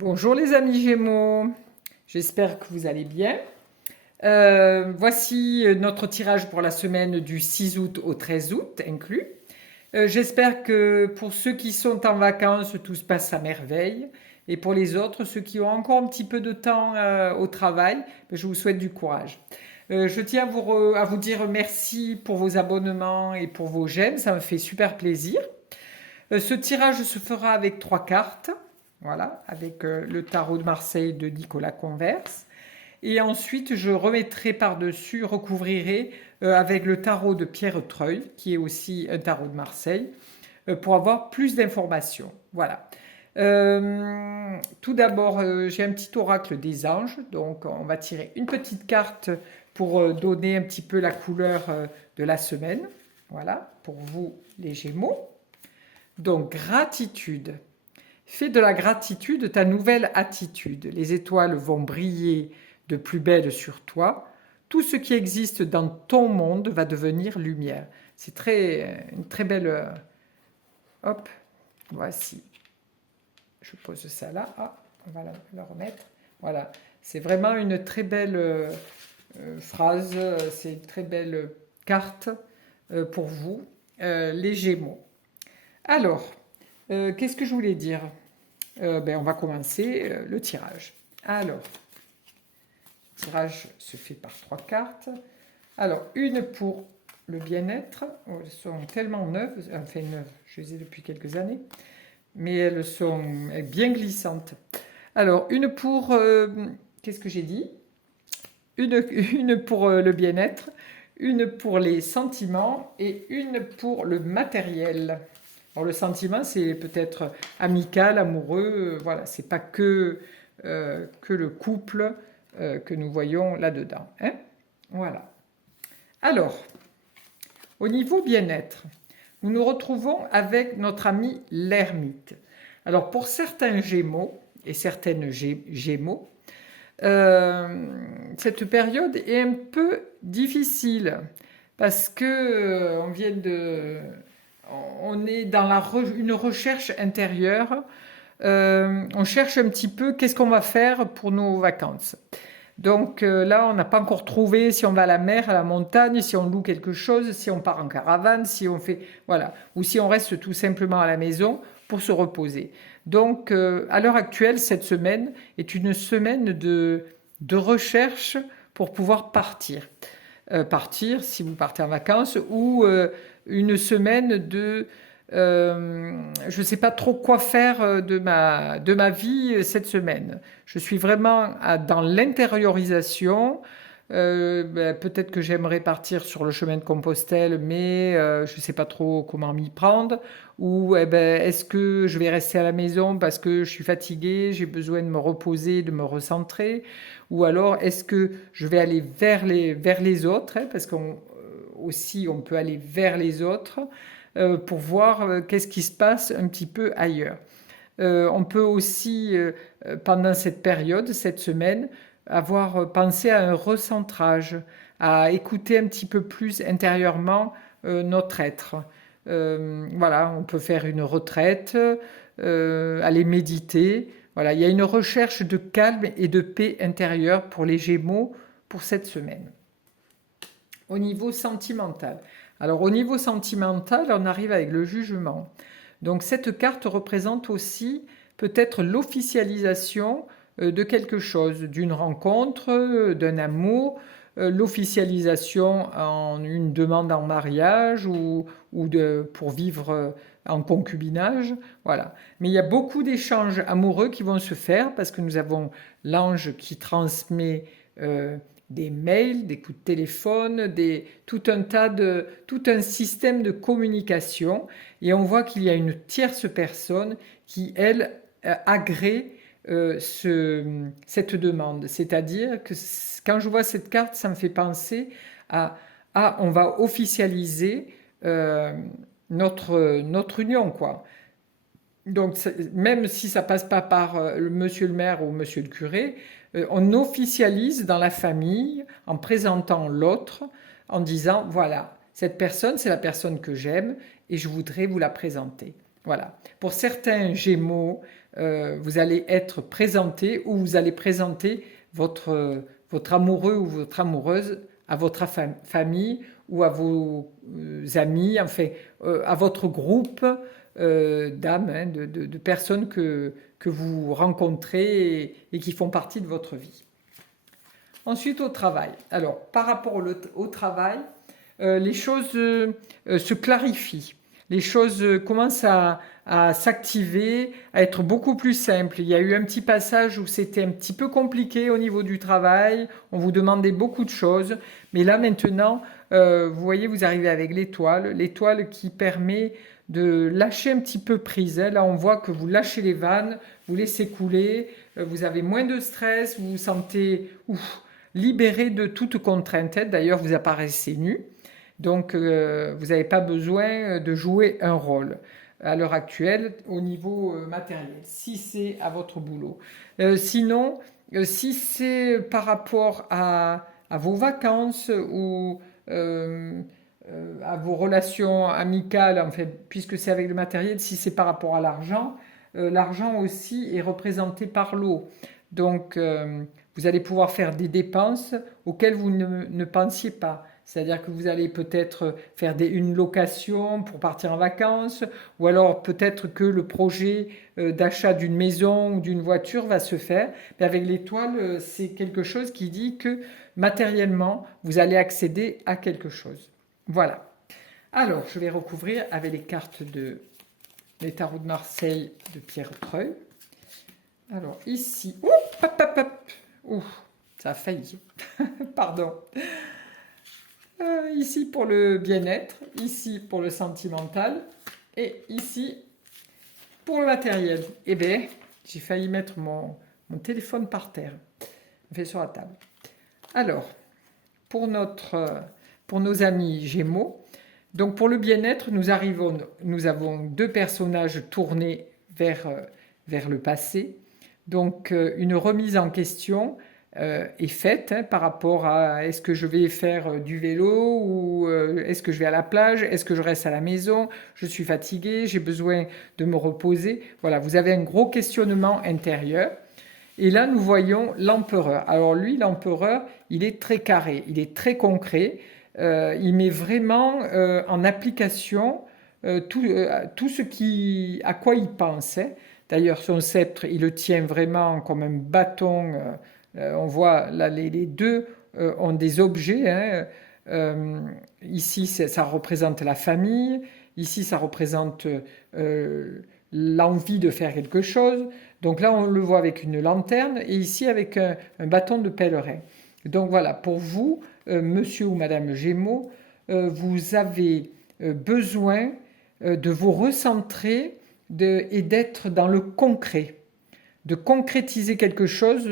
Bonjour les amis Gémeaux, j'espère que vous allez bien. Voici notre tirage pour la semaine du 6 août au 13 août inclus. J'espère que pour ceux qui sont en vacances, tout se passe à merveille. Et pour les autres, ceux qui ont encore un petit peu de temps au travail, je vous souhaite du courage. Je tiens à vous dire merci pour vos abonnements et pour vos j'aime, ça me fait super plaisir. Ce tirage se fera avec 3 cartes. Voilà, avec le tarot de Marseille de Nicolas Converse. Et ensuite, je remettrai par-dessus, recouvrirai avec le tarot de Pierre Treuil, qui est aussi un tarot de Marseille, pour avoir plus d'informations. Voilà. Tout d'abord, j'ai un petit oracle des anges, donc on va tirer une petite carte pour donner un petit peu la couleur de la semaine. Voilà, pour vous les Gémeaux. Donc, gratitude. Fais de la gratitude ta nouvelle attitude. Les étoiles vont briller de plus belle sur toi. Tout ce qui existe dans ton monde va devenir lumière. C'est une très belle... hop, voici. Je pose ça là. Ah, on va la remettre. Voilà, c'est vraiment une très belle phrase. C'est une très belle carte pour vous, les Gémeaux. Alors, qu'est-ce que je voulais dire? On va commencer le tirage. Alors, le tirage se fait par 3 cartes. Alors, une pour le bien-être. Oh, elles sont tellement neuves, enfin neuves, je les ai depuis quelques années, mais elles sont bien glissantes. Alors, une pour... qu'est-ce que j'ai dit? Une pour le bien-être, une pour les sentiments et une pour le matériel. Alors le sentiment, c'est peut-être amical, amoureux, voilà, c'est pas que le couple que nous voyons là-dedans. Hein, voilà. Alors, au niveau bien-être, nous nous retrouvons avec notre ami l'ermite. Alors pour certains Gémeaux et certaines Gémeaux, cette période est un peu difficile parce que on est dans une recherche intérieure. On cherche un petit peu qu'est-ce qu'on va faire pour nos vacances. Donc là, on n'a pas encore trouvé si on va à la mer, à la montagne, si on loue quelque chose, si on part en caravane, si on fait... Voilà. Ou si on reste tout simplement à la maison pour se reposer. Donc à l'heure actuelle, cette semaine est une semaine de recherche pour pouvoir partir. Partir si vous partez en vacances ou une semaine de... je ne sais pas trop quoi faire de ma vie cette semaine. Je suis vraiment dans l'intériorisation. Peut-être que j'aimerais partir sur le chemin de Compostelle, mais je ne sais pas trop comment m'y prendre. Ou est-ce que je vais rester à la maison parce que je suis fatiguée, j'ai besoin de me reposer, de me recentrer? Ou alors est-ce que je vais aller vers les autres, hein, parce qu'on aussi on peut aller vers les autres pour voir qu'est-ce qui se passe un petit peu ailleurs. On peut aussi, pendant cette période, cette semaine, avoir pensé à un recentrage, à écouter un petit peu plus intérieurement notre être. Voilà, on peut faire une retraite, aller méditer. Voilà, il y a une recherche de calme et de paix intérieure pour les Gémeaux pour cette semaine. Au niveau sentimental. Alors au niveau sentimental, on arrive avec le jugement. Donc cette carte représente aussi peut-être l'officialisation de quelque chose, d'une rencontre, d'un amour, l'officialisation en une demande en mariage pour vivre en concubinage. Voilà. Mais il y a beaucoup d'échanges amoureux qui vont se faire parce que nous avons l'ange qui transmet des mails, des coups de téléphone, tout un système de communication. Et on voit qu'il y a une tierce personne qui, elle, agrée cette demande. C'est-à-dire que quand je vois cette carte, ça me fait penser on va officialiser notre union, quoi. Donc, même si ça passe pas par monsieur le maire ou monsieur le curé, on officialise dans la famille en présentant l'autre, en disant, voilà, cette personne, c'est la personne que j'aime et je voudrais vous la présenter. Voilà. Pour certains Gémeaux, vous allez être présenté ou vous allez présenter votre amoureux ou votre amoureuse à votre famille ou à vos amis, enfin, à votre groupe d'âmes, hein, de personnes que vous rencontrez et qui font partie de votre vie. Ensuite, au travail. Alors, par rapport au travail, les choses se clarifient. Les choses commencent à s'activer, à être beaucoup plus simples. Il y a eu un petit passage où c'était un petit peu compliqué au niveau du travail. On vous demandait beaucoup de choses. Mais là, maintenant, vous voyez, vous arrivez avec l'étoile qui permet de lâcher un petit peu prise. Hein. Là, on voit que vous lâchez les vannes, vous laissez couler, vous avez moins de stress, vous vous sentez libéré de toute contrainte. D'ailleurs, vous apparaissez nu. Donc, vous n'avez pas besoin de jouer un rôle à l'heure actuelle au niveau matériel, si c'est à votre boulot. Sinon, si c'est par rapport à vos vacances ou à vos relations amicales, en fait, puisque c'est avec le matériel, si c'est par rapport à l'argent, l'argent aussi est représenté par l'eau. Donc, vous allez pouvoir faire des dépenses auxquelles vous ne pensiez pas. C'est-à-dire que vous allez peut-être faire une location pour partir en vacances, ou alors peut-être que le projet d'achat d'une maison ou d'une voiture va se faire. Mais avec l'étoile, c'est quelque chose qui dit que matériellement, vous allez accéder à quelque chose. Voilà. Alors, je vais recouvrir avec les cartes de les tarots de Marseille de Pierre Treuil. Alors, ici, ça a failli. Pardon. Ici pour le bien-être, ici pour le sentimental et ici pour le matériel. Eh bien, j'ai failli mettre mon téléphone par terre, fait sur la table. Alors, pour nos amis Gémeaux, donc pour le bien-être, nous avons deux personnages tournés vers le passé. Donc, une remise en question est faite par rapport à est-ce que je vais faire du vélo ou est-ce que je vais à la plage, est-ce que je reste à la maison, je suis fatigué, j'ai besoin de me reposer. Voilà, vous avez un gros questionnement intérieur. Et là, nous voyons l'empereur. Alors lui, l'empereur, il est très carré, il est très concret. Il met vraiment en application tout ce à quoi il pense. Hein. D'ailleurs, son sceptre, il le tient vraiment comme un bâton. On voit là, les deux ont des objets. Hein. Ici, ça représente la famille. Ici, ça représente l'envie de faire quelque chose. Donc là, on le voit avec une lanterne et ici avec un bâton de pèlerin. Donc voilà, pour vous, monsieur ou madame Gémeaux, vous avez besoin de vous recentrer et d'être dans le concret, de concrétiser quelque chose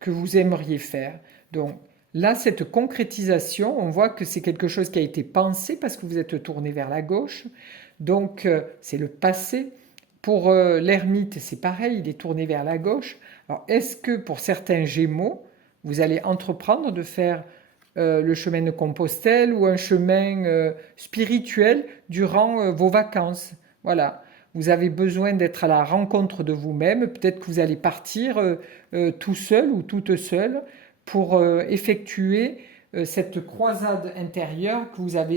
que vous aimeriez faire. Donc là, cette concrétisation, on voit que c'est quelque chose qui a été pensé parce que vous êtes tourné vers la gauche. Donc c'est le passé. Pour l'ermite, c'est pareil, il est tourné vers la gauche. Alors est-ce que pour certains Gémeaux, vous allez entreprendre de faire le chemin de Compostelle ou un chemin spirituel durant vos vacances? Voilà. Vous avez besoin d'être à la rencontre de vous-même. Peut-être que vous allez partir tout seul ou toute seule pour effectuer cette croisade intérieure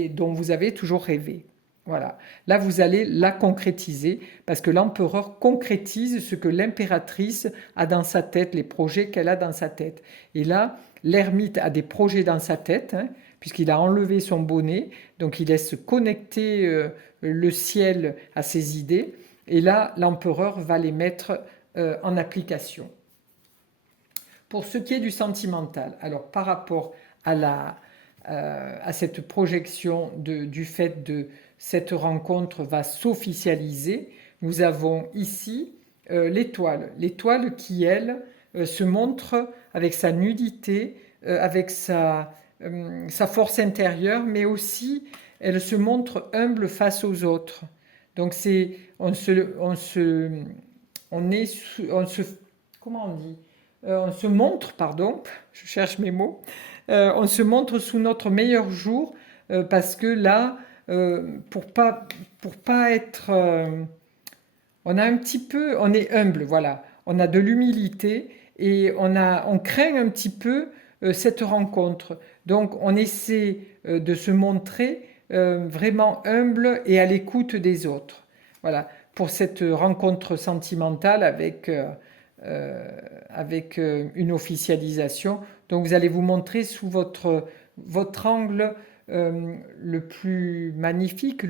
dont vous avez toujours rêvé. Voilà. Là, vous allez la concrétiser parce que l'empereur concrétise ce que l'impératrice a dans sa tête, les projets qu'elle a dans sa tête. Et là, l'ermite a des projets dans sa tête, hein, puisqu'il a enlevé son bonnet, donc il laisse connecter le ciel à ses idées. Et là, l'empereur va les mettre en application. Pour ce qui est du sentimental, alors par rapport à cette projection du fait de cette rencontre va s'officialiser, nous avons ici l'étoile qui, elle, se montre avec sa nudité, avec sa force intérieure, mais aussi elle se montre humble face aux autres. Donc comment on dit on se montre, pardon, je cherche mes mots, on se montre sous notre meilleur jour parce que là, pour pas être On a un petit peu, on est humble, voilà. On a de l'humilité et on craint un petit peu cette rencontre. Donc on essaie de se montrer vraiment humble et à l'écoute des autres. Voilà, pour cette rencontre sentimentale euh, avec une officialisation. Donc vous allez vous montrer sous votre angle le plus magnifique,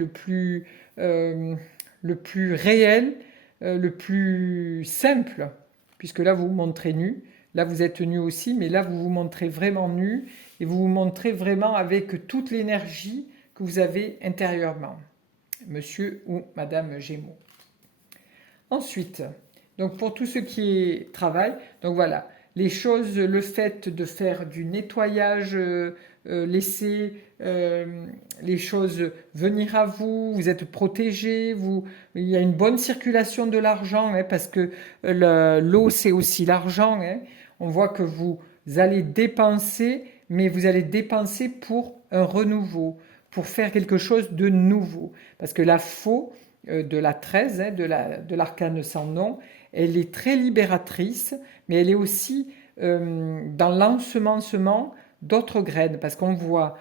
euh, le plus réel, le plus simple, puisque là vous vous montrez nu, là vous êtes nu aussi, mais là vous vous montrez vraiment nu et vous vous montrez vraiment avec toute l'énergie que vous avez intérieurement, monsieur ou madame Gémeaux. Ensuite, donc pour tout ce qui est travail, donc voilà, les choses, le fait de faire du nettoyage, laisser les choses venir à vous, vous êtes protégé, il y a une bonne circulation de l'argent, hein, parce que l'eau c'est aussi l'argent, hein. On voit que vous allez dépenser, mais vous allez dépenser pour un renouveau, pour faire quelque chose de nouveau, parce que la faux de la 13, hein, de l'arcane sans nom, elle est très libératrice, mais elle est aussi dans l'ensemencement d'autres graines, parce qu'on voit,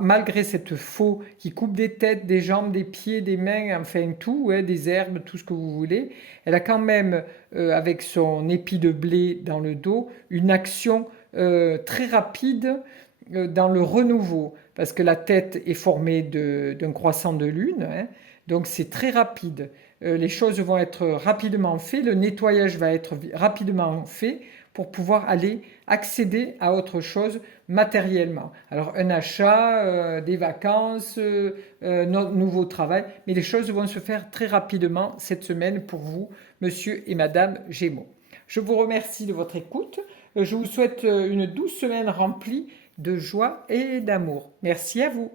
malgré cette faux qui coupe des têtes, des jambes, des pieds, des mains, enfin tout, ouais, des herbes, tout ce que vous voulez, elle a quand même, avec son épi de blé dans le dos, une action très rapide dans le renouveau, parce que la tête est formée d'un croissant de lune, hein, donc c'est très rapide. Les choses vont être rapidement faites, le nettoyage va être rapidement fait pour pouvoir aller accéder à autre chose matériellement. Alors un achat, des vacances, notre nouveau travail, mais les choses vont se faire très rapidement cette semaine pour vous, monsieur et madame Gémeaux. Je vous remercie de votre écoute. Je vous souhaite une douce semaine remplie de joie et d'amour. Merci à vous.